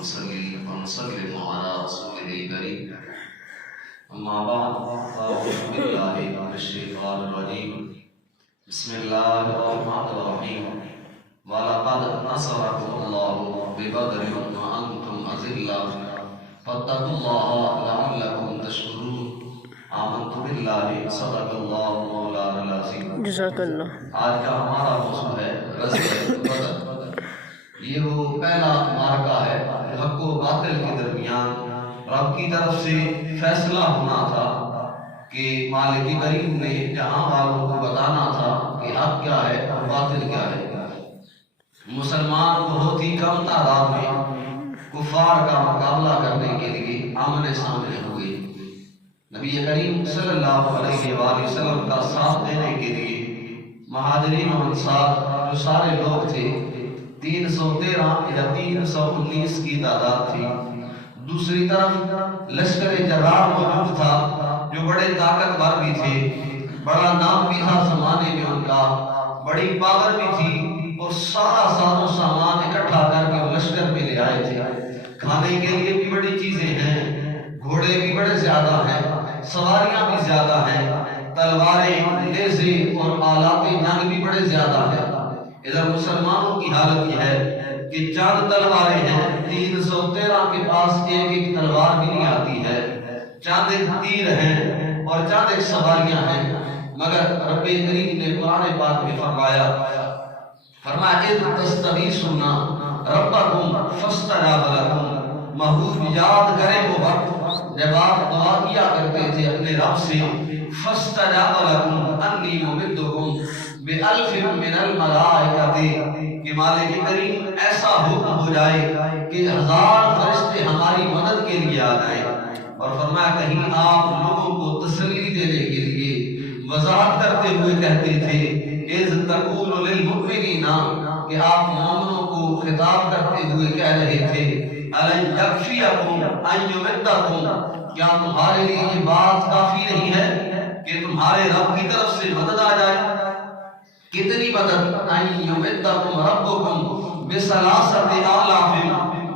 وسلم على رسوله الكريم أما بعد أعوذ بالله من الشيطان الرجيم بسم الله الرحمن الرحيم ولقد نصركم الله ببدر وأنتم أذلة فاتقوا الله لعلكم تشكرون آمنت بالله صدق الله مولانا العظيم جزاک اللہ۔ آج کا ہمارا موضوع ہے غزوہ بدر۔ یہ وہ پہلا معرکہ ہے حق و باطل کے درمیان رب کی طرف سے فیصلہ ہونا تھا کہ مالک کریم نے جہاں والوں کو بتانا تھا کہ حق کیا ہے اور باطل کیا ہے۔ مسلمان بہت ہی کم تعداد میں کفار کا مقابلہ کرنے کے لیے آمنے سامنے ہوئے۔ نبی کریم صلی اللہ علیہ وآلہ وسلم کا ساتھ دینے کے لیے مہاجرین و انصار جو سارے لوگ تھے 313 یا 319 کی تعداد تھی۔ دوسری طرف لشکر جرار موجود تھا جو بڑے طاقتور بھی تھے، بڑا نام بھی تھا زمانے میں ان کا، بڑی پاور بھی تھی، اور سارا سارا سامان اکٹھا کر کے لشکر میں لے آئے تھے۔ کھانے کے لیے بھی بڑی چیزیں ہیں، گھوڑے بھی بڑے زیادہ ہیں، سواریاں بھی زیادہ ہیں، تلواریں، نیزے اور آلات جنگ بھی بڑے زیادہ ہیں۔ ادھر مسلمانوں کی حالت یہ ہے کہ چند تلواریں ہیں، 313 کے پاس ایک ایک تلوار بھی نہیں آتی ہے، چند ایک تیر ہیں اور چند ایک سواریاں ہیں، مگر رب کریم نے قرآن پاک میں فرمایا اذ تستغیثون ربکم فاستجاب لکم، محبوب یاد کرے وہ وقت جب آپ دعا کیا کرتے تھے اپنے رب سے، فاستجاب لکم انی ممدکم بألف من الملائکۃ، کہ مالک کریم ایسا حکم ہو جائے کہ 1000 فرشتے ہماری مدد کے لیے آ جائیں۔ اور فرمایا کہیں آپ لوگوں کو تسلی دینے کے لیے وضاحت کرتے ہوئے کہتے تھے اذ تقول للمؤمنین، کہ آپ مومنوں کو خطاب کرتے ہوئے کہہ رہے تھے الن یکفیکم ان یمدکم، کیا تمہارے لیے یہ بات کافی نہیں ہے کہ تمہارے رب کی طرف سے مدد آ جائے؟ کتنی مدد؟ ان یمدکم ربکم بثلاثۃ آلاف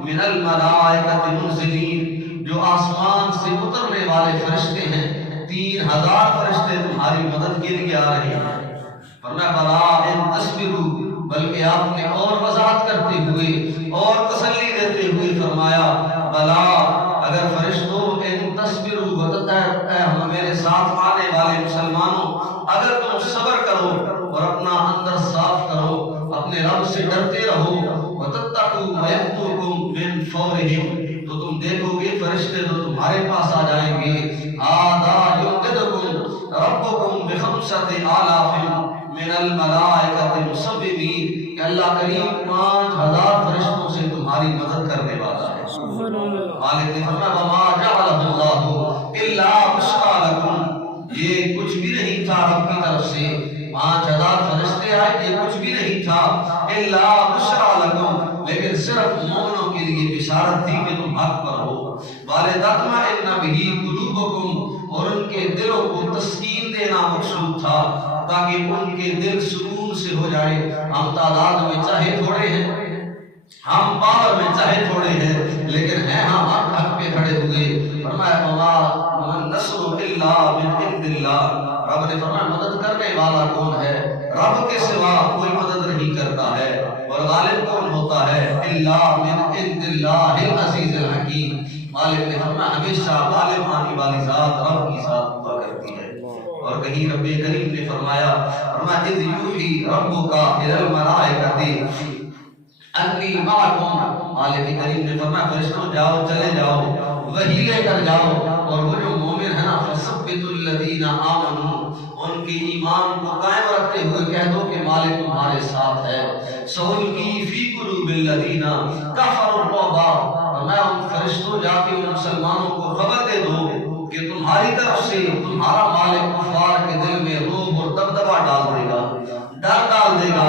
من الملائکۃ منزلین، جو آسمان سے اترنے والے فرشتے ہیں 3000 فرشتے تمہاری مدد کے لیے آ رہے ہیں۔ فرمایا بلا ان تصبروا، بلکہ آپ نے اور وضاحت کرتے ہوئے اور تسلی دیتے ہوئے فرمایا بلا، اگر فرشتوں ان تصبروا وتتقوا، میرے ساتھ آنے والے مسلمانوں اگر تم صبر کرو اور اپنا اندر صاف کرو، اپنے رب سے ڈرتے رہو، وتتقوا ويأتوكم من فورهم، تو تم دیکھو گے فرشتے تو تمہارے پاس آ جائیں گے۔ آدھا یمددکم ربکم بخمسۃ آلاف من الملائکۃ مصوبین، کہ اللہ کریم 5000 فرشتوں سے تمہاری مدد کرنے والا ہے۔ مالک نے فرمایا وما جعلہ اللہ الا بشریٰ لکم، یہ کچھ بھی نہیں تھا رب کی طرف سے، 5000 فرشتے آئے، یہ کچھ بھی نہیں تھا الا بشریٰ لکم، لیکن صرف مومنوں کے لیے بشارت تھی کہ تم حق پر ہو۔ وَلِتَطْمَئِنَّ بِهِ قُلُوبُكُمْ، اور ان کے دلوں کو تسکین دینا مقصود تھا تاکہ ان کے دل سکون سے ہو جائے۔ ہم تعداد میں چاہے تھوڑے ہیں، ہم پاور میں چاہے تھوڑے ہیں، لیکن ہیں ہم حق پہ کھڑے ہوئے۔ فرمایا وَمَا النَّصْرُ إِلَّا مِنْ عِنْدِ اللَّهِ، رب نے فرمایا مدد کرنے والا کون ہے؟ رب کے سوا کوئی مدد نہیں کرتا ہے۔ اور غالب کون ہوتا ہے؟ إِلَّا مِنْ عِنْدِ اللَّهِ الْعَزِيزِ الْحَكِيمِ، مالک نے فرمایا ہمیشہ غالب آنے والی ذات رب کی ذات ہوا کرتی ہے۔ اور کہیں رب کریم نے فرمایا اذ یوحی ربک الی الملائکۃ انی معکم، مالک کریم نے فرمایا فرشتوں جاؤ، چلے جاؤ، وحی لے کر جاؤ، اور وہ جو مومن ہے نا فثبتوا الذین آمنوا، ان کے ایمان کو قائم رکھتے ہوئے کہہ دو کہ مالک تمہارے ساتھ ہے۔ سألقی فی قلوب الذین کفروا الرعب، میں ان فرشتوں جا کے ان مسلمانوں کو خبر دے دو کہ تمہاری طرف سے تمہارا مالک کفار کے دل میں روب اور دبدبا ڈال دے گا، ڈر ڈال دے گا۔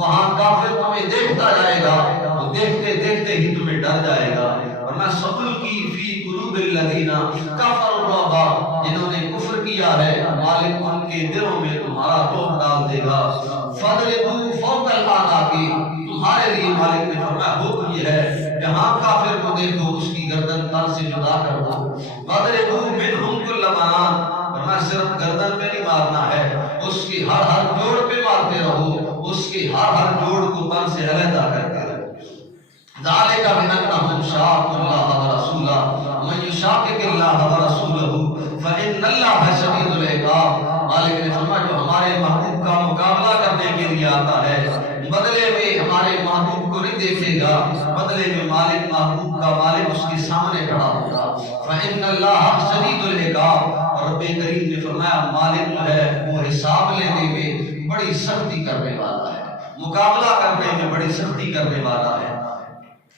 وہاں کافر تمہیں دیکھتا جائے گا، وہ دیکھتے دیکھتے ہی تمہیں ڈر جائے گا۔ اور میں سألقی فی قلوب الذین کفروا الرعب، جنہوں نے کفر کیا ہے مالک ان کے دلوں میں تمہارا روب ڈال دے گا۔ فاضربوا فوق الاعناق، تمہارے لیے مالک نے فرمایا حکم یہ ہے کہ ہاں کافر کو دیکھو اس کی گردن تن سے جدا کر دو، وَاضْرِبُوا مِنْهُمْ كُلَّ بَنَانٍ، فرمایا صرف گردن پہ نہیں مارنا ہے، اس کی ہر جوڑ پہ مارتے رہو، اس کی ہر جوڑ کو تن سے علیحدہ کرتے رہو۔ ذَلِكَ بِأَنَّهُمْ شَاقُّوا اللَّهَ وَرَسُولَهُ وَمَن يُشَاقِقِ اللَّهَ وَرَسُولَهُ فَإِنَّ اللَّهَ شَدِيدُ الْعِقَابِ۔ مالک نے فرمایا جو ہمارے محبوب کا مقابلہ کرنے کے لیے آتا ہے بدلے میں ہمارے محبوب کو نہیں دیکھے گا، بدلے میں مالک محبوب کا مالک اس کے سامنے کھڑا ہوگا۔ فَإِنَّ اللَّهَ شَدِيدُ الْعِقَابِ، اور رب کریم نے فرمایا مالک جو ہے وہ حساب لینے میں بڑی سختی کرنے والا ہے، مقابلہ کرنے میں بڑی سختی کرنے والا ہے۔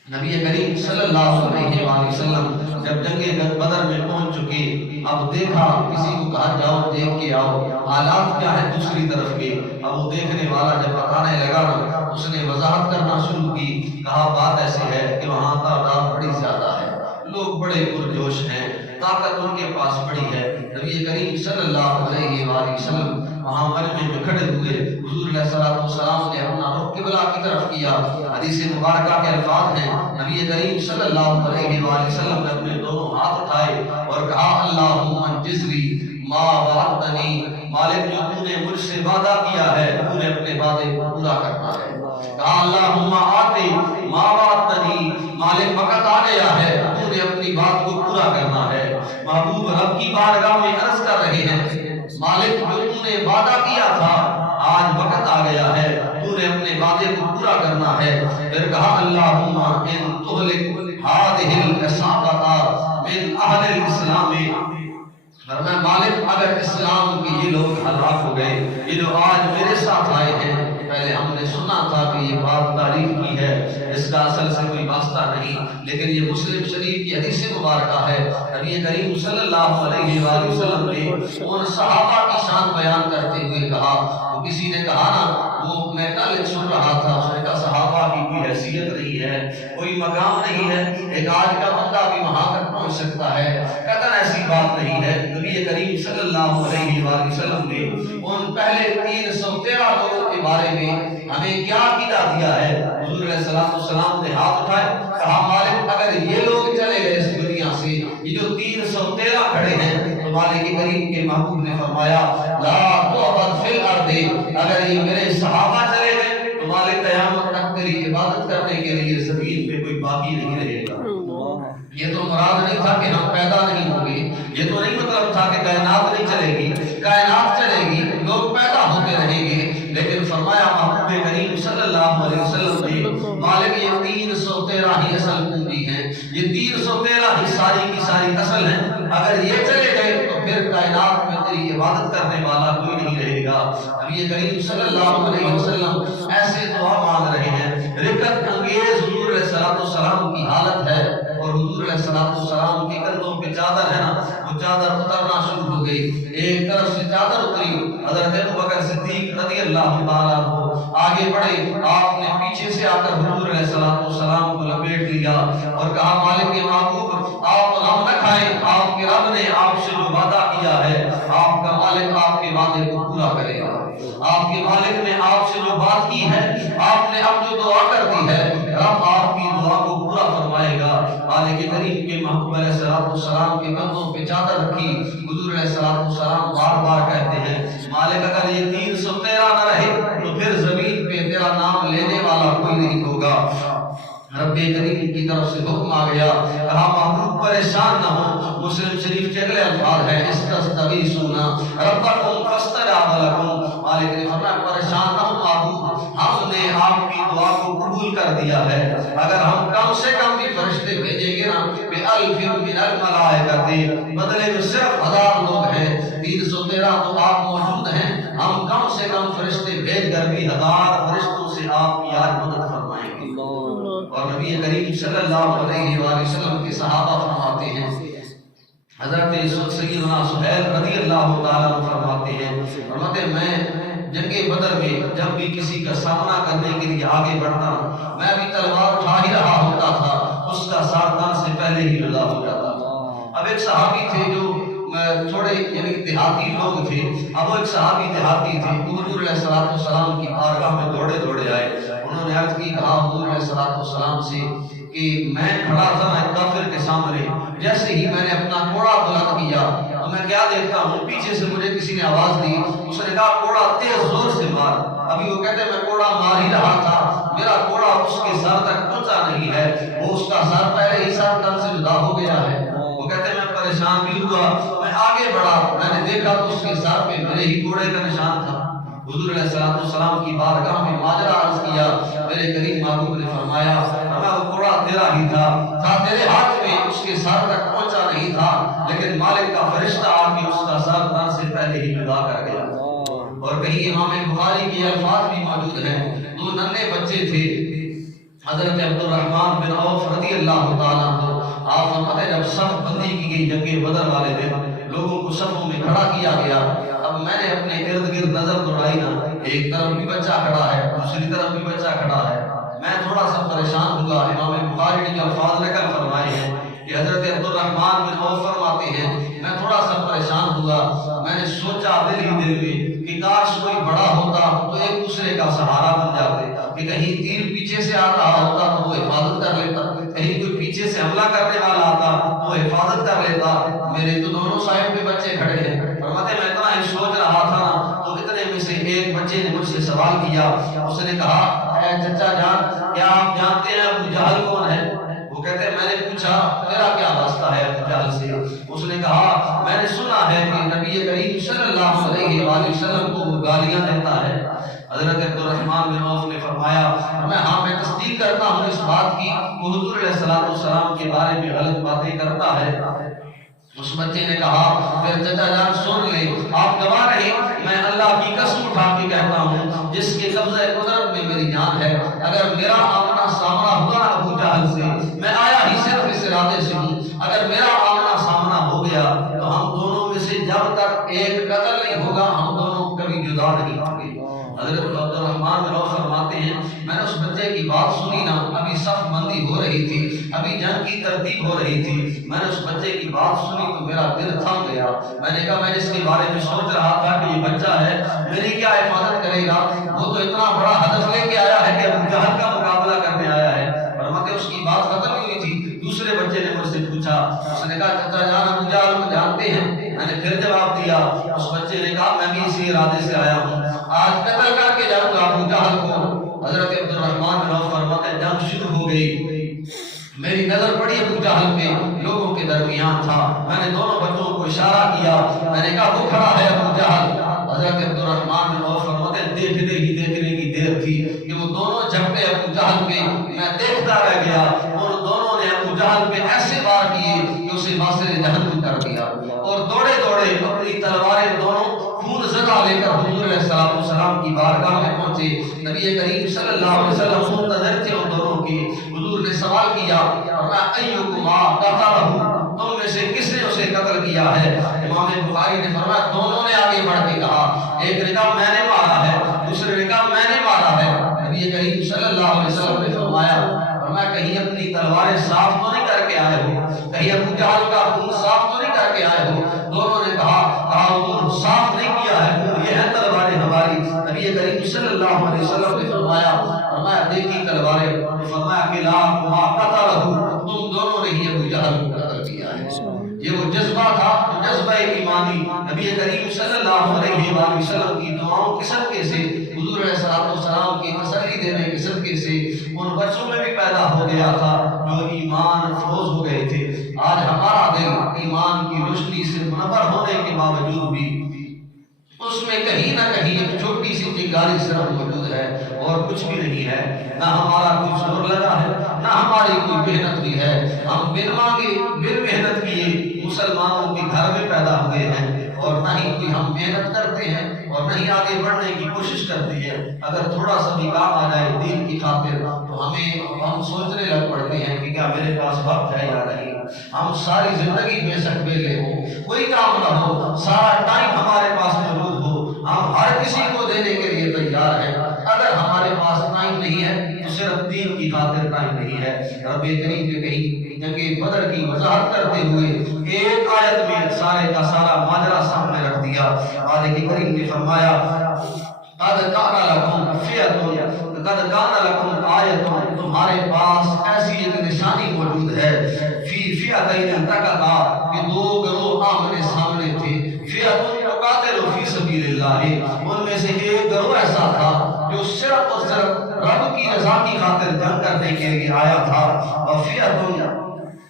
نبی کریم صلی اللہ علیہ وآلہ وسلم جب جنگ بدر میں پہنچ چکے، اب دیکھا کسی کو کہا جاؤ دیکھ کے آؤ حالات کیا ہے دوسری طرف کے، اب وہ دیکھنے والا جب بتانے لگا نا اس نے وضاحت کرنا شروع کی، کہا بات ایسی ہے کہ وہاں تعداد بڑی زیادہ ہے، لوگ بڑے پرجوش ہیں، طاقت ان کے پاس بڑی ہے۔ نبی کریم صلی اللہ علیہ وآلہ وسلم وہاں مجمع میں کھڑے ہوئے، حضور علیہ السلام نے اپنا رخ قبلہ کی طرف کیا۔ حدیث مبارکہ کے الفاظ ہیں نبی کریم صلی اللہ علیہ وآلہ وسلم نے اپنے دونوں ہاتھ اٹھائے اور کہا اللہم انجز لی ما وعدتنی، مالک جو تو نے مجھ سے وعدہ کیا ہے تو نے اپنے وعدے کو پورا کرنا ہے۔ کہا اللہم آتی ما وعدتنی، مالک وقت آ گیا ہے تو نے اپنی بات کو پورا کرنا ہے۔ محبوب رب کی بارگاہ میں عرض کر رہے ہیں مالک جو تو نے وعدہ کیا تھا آج وقت آ گیا ہے تو نے اپنے وعدے کو پورا کرنا ہے۔ پھر کہا اللہم ان تہلک ہذہ العصابۃ من اہل الاسلام، فرمایا مالک اگر اسلام کے یہ لوگ ہلاک ہو گئے، یہ جو آج میرے ساتھ آئے ہیں، پہلے ہم نے سنا تھا کہ یہ بات تاریخ کی ہے، اس کا اصل سے کوئی واسطہ نہیں، لیکن یہ مسلم شریف کی حدیث مبارکہ ہے۔ نبی کریم صلی اللہ علیہ وآلہ وسلم نے ان صحابہ کی شان بیان کرتے ہوئے کہا، تو کسی نے کہا نا وہ میں کل سن رہا تھا، اس نے کہا صحابہ کی کوئی حیثیت نہیں ہے، کوئی مقام نہیں ہے، ایک آج کا بندہ بھی وہاں تک پہنچ سکتا ہے، قطعاً ایسی بات نہیں ہے۔ نبی کریم صلی اللہ علیہ وآلہ وسلم نے ان پہلے 313 لوگوں کے بارے میں ہمیں کیا عقیدہ دیا ہے؟ حضور علیہ السلام نے ہاتھ اٹھائے، کہا مالک اگر یہ لوگ چلے گئے اس دنیا سے، یہ جو 313 کھڑے ہیں، تو مالک کریم کے محبوب نے فرمایا لا تعبد فی الارض، اگر یہ میرے صحابہ چلے گئے تو مالک قیامت تک تیری عبادت کرنے کے لیے زمین پہ کوئی باقی نہیں رہے گا۔ یہ تو مراد نہیں تھا کہ ہم پیدا نہیں ہوں گے، یہ تو نہیں مطلب تھا کہ کائنات نہیں چلے گی، کائنات چلے گی، لوگ پیدا ہوتے رہیں گے، لیکن فرمایا محبوب کریم صلی اللہ علیہ وسلم نے مالک یہ 313 ہی اصل پونجی ہیں، یہ 313 ہی ساری کی ساری اصل ہیں، اگر یہ چلے گئے تو پھر کائنات میں تیری عبادت کرنے والا کوئی نہیں رہے گا۔ نبی کریم صلی اللہ علیہ وسلم ایسے دعا مانگ رہے ہیں، رکت انگیز حضور علیہ السلام کی حالت ہے، اور حضور علیہ السلام کی کندھوں پہ چادر ہے نا، وہ چادر اترنا شروع ہو گئی، ایک طرف سے چادر اتری، حضرت ابوبکر صدیق رضی اللہ تعالیٰ عنہ آگے بڑھے، آپ نے پیچھے سے آ کر حضور علیہ السلام کو لپیٹ لیا اور کہا مالک محبوب آپ غم نہ کھائیں، آپ کے رب نے آپ سے جو وعدہ کیا ہے آپ کا مالک آپ کے وعدے کو پورا کرے گا، آپ کے مالک نے آپ سے جو بات کی ہے، آپ نے اب جو دعا کر دی ہے، رب آپ کی دعا کو پورا فرمائے گا۔ مالک کریم کے محبوب علیہ السلام کے کندھوں پہ چادر رکھی، حضور علیہ السلام بار بار کہتے ہیں مالک اگر یہ 313 نہ رہے تو پھر زمین پہ تیرا نام لینے والا کوئی نہیں ہوگا۔ رب کریم کی طرف سے حکم آ گیا، کہا محبوب پریشان نہ ہو، مسلم شریف کے اگلے الفاظ ہے استغیثون ربکم فاستجاب لکم، مالک نے فرمایا پریشان نہ ہو محبوب، ہم نے آپ کی دعا کو قبول کر دیا ہے، اگر ہم کم سے کم بھی فرشتے بھیجیں گے نا بِأَلْفٍ مِّنَ الْمَلَائِكَةِ، بدلے میں صرف 1000 لوگ ہیں، 313 تو آپ موجود ہیں، ہم کم سے کم فرشتے بھیج کر بھی 1000 فرشتوں سے آپ کی آج مدد فرمائیں گے۔ اور نبی کریم صلی اللہ علیہ وآلہ وسلم کے صحابہ فرماتے ہیں، حضرت سیدنا سہیل رضی اللہ تعالیٰ عنہ فرماتے ہیں، فرماتے ہیں میں جنگ بدر میں جب بھی کسی کا سامنا کرنے کے لیے آگے بڑھتا میں بھی تلوار اٹھا ہی رہا ہوتا تھا، اس کا سار تن سے پہلے ہی جدا ہو جاتا تھا۔ اب ایک صحابی تھے جو تھوڑے یعنی دیہاتی لوگ تھے، اب وہ ایک صحابی دیہاتی تھے، حضور علیہ السلام کی بارگاہ میں دوڑے دوڑے آئے، انہوں نے عرض کی کہا حضور علیہ السلام سے کہ میں کھڑا تھا ایک کافر کے سامنے، جیسے ہی میں نے اپنا کوڑا بلند کیا تو میں کیا دیکھتا ہوں پیچھے سے مجھے کسی نے آواز دی، اس نے کہا کوڑا تیز زور سے مار۔ ابھی وہ کہتے ہیں میں کوڑا مار ہی رہا تھا، میرا کوڑا اس کے سر تک پہنچا نہیں ہے، وہ اس کا سر پہلے ہی سر تن سے جدا ہو گیا ہے۔ وہ کہتے ہیں میں پریشان بھی ہوا، میں آگے بڑھا، میں نے دیکھا تو اس کے سر پہ میرے ہی کوڑے کا نشان تھا۔ حضور علیہ السلام کی بارگاہ میں ماجرا عرض کیا، میرے کریم محبوب نے فرمایا وہ کوڑا تیرا ہی تھا تیرے ہاتھ میں، اس کے سر تک پہنچا نہیں تھا، لیکن مالک کا فرشتہ آ کے اس کا سر تن سے پہلے ہی جدا کر گیا۔ اور کہیں امام بخاری کے الفاظ بھی موجود ہیں، دو ننھے بچے تھے، حضرت عبد الرحمن بن عوف رضی اللہ تعالیٰ عنہ، آپ فرماتے جب صف بندی کی گئی جنگ بدر والے دن، لوگوں کو صفوں میں کھڑا کیا گیا، اب میں نے اپنے ارد گرد نظر دوڑائی نا، ایک طرف بھی بچہ کھڑا ہے، دوسری طرف بھی بچہ کھڑا ہے، میں تھوڑا سا پریشان ہوا۔ امام بخاری نے جو الفاظ نقل فرمائے ہیں کہ حضرت عبد الرحمن بن عوف فرماتے ہیں میں تھوڑا سا پریشان ہوا، میں نے سوچا دل ہی دل میں کہ کاش کوئی بڑا ہوتا تو ایک دوسرے کا سہارا بن جاتے، کہ کہیں تیر پیچھے سے آ رہا ہوتا تو وہ حفاظت کر لیتا، کہیں کوئی پیچھے سے حملہ کرنے والا آتا تو وہ حفاظت کر لیتا۔ میرے تو دونوں سائڈ پہ بچے کھڑے ہیں، فرماتے میں اتنا ہی سوچ رہا تھا نا تو اتنے میں سے ایک بچے نے مجھ سے سوال کیا، اس نے کہا اے چچا جان کیا آپ جانتے ہیں ابو جہل کون ہے؟ وہ کہتے ہیں میں نے پوچھا تیرا کیا واسطہ ہے ابو جہل سے؟ اس نے کہا میں نے سنا ہے کہ نبی کریم صلی اللہ علیہ وآلہ وسلم کو وہ گالیاں دیتا ہے۔ حضرت عبد الرحمن بن عوف نے فرمایا میں تصدیق کرتا ہوں اس بات کی، وہ حضور علیہ السلام کے بارے میں غلط باتیں کرتا ہے۔ اس بچے نے کہا پھر چچا جان سن لے، آپ گواہ رہے، میں اللہ کی قسم اٹھا کے کہتا ہوں جس کے قبضہ قدرت میں میری جان ہے، اگر میرا آمنا سامنا ہوا نا ابو جہل سے، میں آیا ہی صرف اس ارادے سے ہوں، اگر میرا آمنا سامنا ہو گیا تو ہم دونوں میں سے جب تک ایک قتل نہیں ہوگا ہم دونوں کبھی جدا نہیں ہوں گے۔ حضرت عبد الرحمن بن عوف فرماتے ہیں میں نے اس بچے کی بات سنی نا، ابھی صف بندی ہو رہی تھی، ابھی جنگ کی ترتیب ہو رہی تھی، میں نے اس بچے کی بات سنی تو میرا دل تھم گیا، میں نے کہا میں اس کے بارے میں سوچ رہا تھا کہ یہ بچہ ہے میری کیا حفاظت کرے گا، وہ تو اتنا بڑا ہدف لے کے آیا ہے کہ ابو جہل کا مقابلہ کرنے آیا ہے۔ فرماتے اس کی بات ختم ہوئی تھی، دوسرے بچے نے مجھ سے پوچھا، اس نے کہا چچا جان ابو جہل کو جانتے ہیں؟ میں نے پھر جواب دیا، اس بچے نے کہا میں بھی اسی ارادے سے آیا ہوں، آج قتل کر کے جاؤں گا ابو جہل کو۔ حضرت عبد الرحمن بن عوف فرماتے ہیں جنگ شروع ہو گئی، میری نظر پڑی ابو جہل پہ، لوگوں کے درمیان تھا، میں نے دونوں بچوں کو اشارہ کیا، میں نے کہا وہ کھڑا ہے ابو جہل۔ حضرت عبد الرحمن بن عوف فرماتے ہیں دیکھنے کی دیر تھی کہ وہ دونوں جھپٹے ابو جہل پہ، میں دیکھتا رہ گیا، اور دونوں نے ابو جہل پہ ایسے وار کیے کہ اسے باصر جہنم کر دیا، اور دوڑے اپنی تلواریں دونوں خون زدہ لے کر حضور علیہ السلام کی بارگاہ میں پہنچے۔ نبی کریم صلی اللہ علیہ وسلم منتظر تھے ان دونوں کی۔ حضور نے سوال کیا ایکما قتلہ، تم میں سے کس نے اسے قتل کیا ہے؟ امام بخاری نے فرمایا دونوں نے آگے بڑھ کے کہا، ایک نے کہا میں نے مارا ہے، دوسرے نے کہا میں نے مارا ہے۔ نبی کریم صلی اللہ علیہ وسلم نے فرمایا کہیں اپنی تلواریں صاف تو نہیں کر کے آئے ہو، کہیں ابو جہل کا خون صاف تو نہیں کر کے آئے ہو؟ دونوں نے کہا حضور صاف نہیں کیا ہے، یہ ہے تلواریں ہماری۔ نبی کریم صلی اللہ علیہ وسلم نے فرمایا دیکھی تلواریں، فرمایا کہ لا قتلہ، تم دونوں نے ہی ابو جہل کو قتل کیا ہے۔ یہ وہ جذبہ تھا، جذبہ ایمانی، نبی کریم صلی اللہ علیہ وآلہ وسلم کی دعاؤں کے صدقے سے، حضور علیہ السلام کی تسلی دینے کے صدقے سے ان بچوں میں بھی پیدا ہو گیا تھا جو ایمان افروز ہو گئے تھے۔ آج ہمارا دل ایمان کی روشنی سے منور ہونے کے باوجود بھی اس میں کہیں نہ کہیں ایک چھوٹی سی چنگاری صرف موجود ہے اور کچھ بھی نہیں ہے، نہ ہمارا کوئی زور لگا ہے، نہ ہماری کوئی محنت بھی ہے، ہم بن مانگے بن محنت کیے مسلمانوں کے گھر میں پیدا ہوئے ہیں، اور نہ ہی کوئی ہم محنت کرتے ہیں اور نہ ہی آگے بڑھنے کی کوشش کرتے ہیں۔ اگر تھوڑا سا بھی کام آ جائے دین کی خاطر تو ہم سوچنے لگ پڑتے ہیں کہ کیا میرے پاس وقت ہے یا نہیں۔ ہم ساری زندگی بے شک ویلے ہو، کوئی کام نہ ہو، سارا ٹائم ہمارے پاس موجود ہو، ہم ہر کسی کو دینے کے لیے تیار ہیں۔ اگر ہمارے پاس ٹائم نہیں ہے تو صرف دین کی خاطر ٹائم نہیں ہے۔ رب کریم نے کہیں جنگ بدر کی وضاحت کرتے ہوئے ایک آیت میں سارے کا سارا ماجرا سامنے رکھ دیا۔ مالک کریم نے فرمایا قد کان لکم فئۃ لقد کان لکم آیۃ، تمہارے پاس ایسی ایک نشانی موجود ہے، فی فئتین التقطا، کہ دو گروہ آمنے سامنے تھے، فئۃ تقاتل فی سبیل اللہ، ان میں سے ایک گروہ ایسا تھا جو صرف اور صرف رب کی رضا کی خاطر جنگ کرنے کے لیے آیا تھا، وفئۃ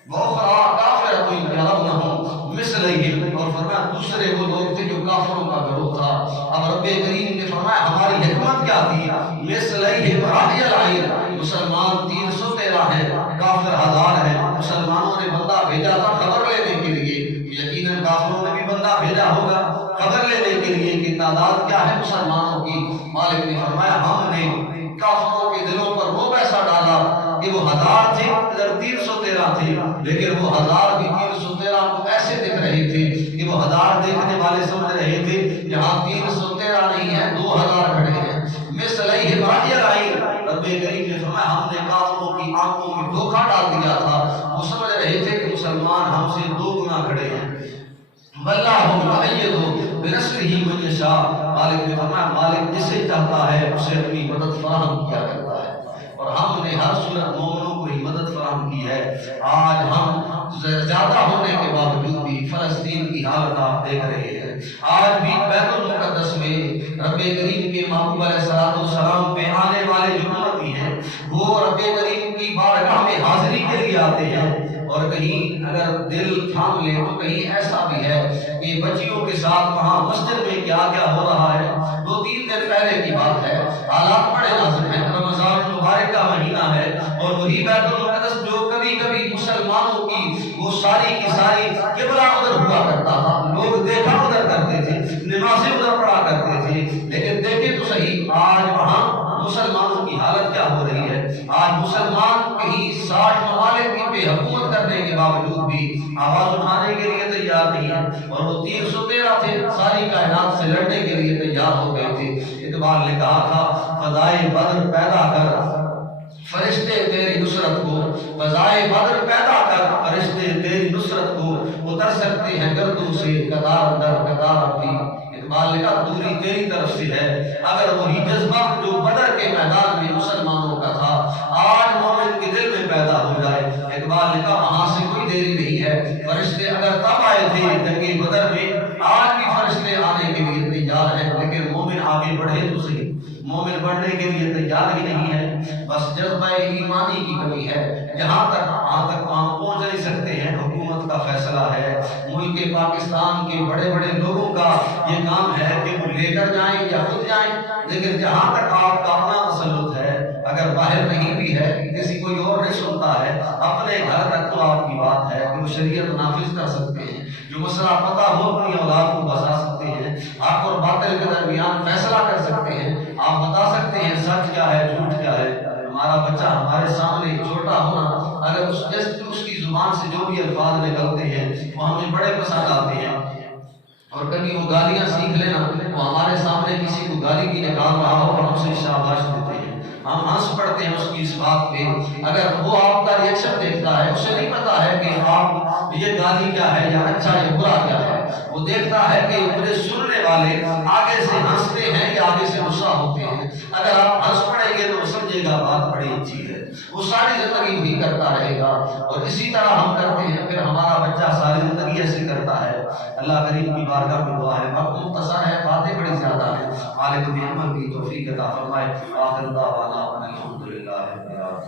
وأخرى کافرۃ یرونہم مثلیہم، اور فرمایا دوسرے وہ لوگ تھے جو کافروں کا گروہ تھا۔ اب رب کریم نے فرمایا ہماری حکمت کیا تھی، مثلیہم رأی العین، مسلمان 313 ہیں، کافر 1000 ہیں۔ مسلمانوں نے بندہ بھیجا تھا خبر لینے کے لیے، یقیناً کافروں نے بھی بندہ بھیجا ہوگا خبر لینے کے لیے کہ تعداد کیا ہے مسلمانوں کی۔ مالک نے فرمایا ہم نے کافروں کے دلوں پر وہ ایسا ڈالا کہ وہ 1000 تھے، ادھر 313 تھے، لیکن وہ 1000 بھی 313 کو ایسے دیکھ رہے تھے کہ وہ 1000 دیکھنے والے سمجھ رہے تھے یہاں 313 نہیں ہے 2000 کھڑے ہیں۔ مثلیہم رأی العین، رب کریم نے فرمایا ہم نے کافروں کی آنکھوں میں دھوکہ ڈال دیا تھا، وہ سمجھ رہے تھے کہ مسلمان ہم سے 2 گنا کھڑے ہیں۔ واللہ یؤید بنصرہ من یشاء، مالک نے فرمایا مالک جسے چاہتا ہے اسے اپنی مدد فراہم کیا کرتا ہے، اور ہم نے ہر صورت مومنوں کو ہی مدد فراہم کی ہے۔ آج ہم زیادہ ہونے کے باوجود بھی فلسطین کی حالت آپ دیکھ رہے ہیں، آج بھی بیت المقدس میں رب کریم کے محبوب علیہ السلام پہ آنے والے جو امتی ہیں وہ رب کریم کی بارگاہ میں حاضری کے لیے آتے ہیں، اور کہیں اگر دل تھام لے تو کہیں ایسا بھی ہے کہ بچیوں کے ساتھ وہاں مسجد میں کیا کیا ہو رہا ہے۔ 2-3 دن پہلے کی بات ہے، حالات بڑے نازک ہیں، رمضان المبارک کا مہینہ ہے، اور وہی بیت المقدس جو کبھی کبھی مسلمانوں کی وہ ساری کی ساری قبلہ ادھر ہوا کرتا تھا، لوگ دیکھا ادھر کرتے تھے، نمازیں ادھر پڑھا کرتے تھے، لیکن دیکھیں تو صحیح آج وہاں مسلمانوں کی حالت کیا ہو رہی ہے۔ آج مسلمان کہیں 60 ممالک کی پہ حکومت کرنے کے باوجود بھی آواز اٹھانے کے لیے تیار نہیں ہے، اور وہ 313 تھے ساری کائنات سے لڑنے کے لیے تیار ہو گئے تھے۔ اقبال نے کہا تھا فضائے بدر پیدا کر فرشتے تیری نصرت کو، فضائے بدر پیدا کر فرشتے تیری نصرت کو، اتر سکتے ہیں گردوں سے قطار در قطار اپنی۔ اقبال نے کہا دوری تیری طرف سے ہے، اگر وہی جذبہ جو بدر کے میدان میں مسلمانوں کا تھا آج مومن کے دل میں پیدا ہو جائے، اقبال نے کہا وہاں سے کوئی دیری نہیں ہے۔ فرشتے اگر تب آئے تھے جنگ بدر میں، آج بھی فرشتے آنے کے لیے تیار ہیں، لیکن مومن آگے بڑھے تو صحیح، مومن بڑھنے کے لیے تیار ہی نہیں ہے، بس جذبہ ایمانی کی کمی ہے۔ جہاں تک وہاں تک ہم پہنچ نہیں سکتے ہیں، حکومت کا فیصلہ ہے، ملک پاکستان کے بڑے بڑے لوگوں کا یہ کام ہے کہ وہ لے کر جائیں یا خود جائیں، لیکن جہاں تک آپ کا اپنا تسلط ہے، اگر باہر نہیں بھی ہے کسی کوئی اور نہیں سنتا ہے، اپنے گھر تک تو آپ کی بات ہے کہ وہ شریعت نافذ کر سکتے ہیں، جو مسئلہ پتہ ہو اپنی اولاد کو بتا سکتے ہیں، حق اور باطل کے درمیان فیصلہ کر سکتے ہیں، آپ بتا سکتے ہیں سچ کیا ہے جھوٹ کیا ہے۔ ہمارا بچہ ہمارے سامنے چھوٹا ہونا، اگر اس کی زبان سے جو بھی الفاظ نکلتے ہیں وہ ہمیں بڑے پسند آتے ہیں، اور کبھی وہ گالیاں سیکھ لینا، وہ ہمارے سامنے کسی کو گالی بھی نکال رہا ہو اور ہم اسے شاباش دیتے ہیں، ہم ہنس پڑتے ہیں اس کی اس بات پہ۔ اگر وہ آپ کا ریئیکشن دیکھتا ہے، اسے نہیں پتا ہے کہ آپ یہ گالی کیا ہے یا اچھا یا برا کیا ہے، وہ دیکھتا ہے کہ مجھے سننے والے آگے سے ہنستے ہیں یا آگے سے غصہ ہوتے ہیں۔ اگر آپ ہنس پڑیں گے تو وہ سمجھے گا بات بڑی اچھی ہے، وہ ساری زندگی وہی کرتا رہے گا، اور اسی طرح ہم کرتے ہیں، پھر ہمارا بچہ ساری زندگی ایسے کرتا ہے۔ اللہ کریم کی بارگاہ میں دعا ہے، وقت مختصر ہے، باتیں بڑی زیادہ ہیں، مالک نے عمل کی توفیق عطا فرمائے۔ آخر دعوانا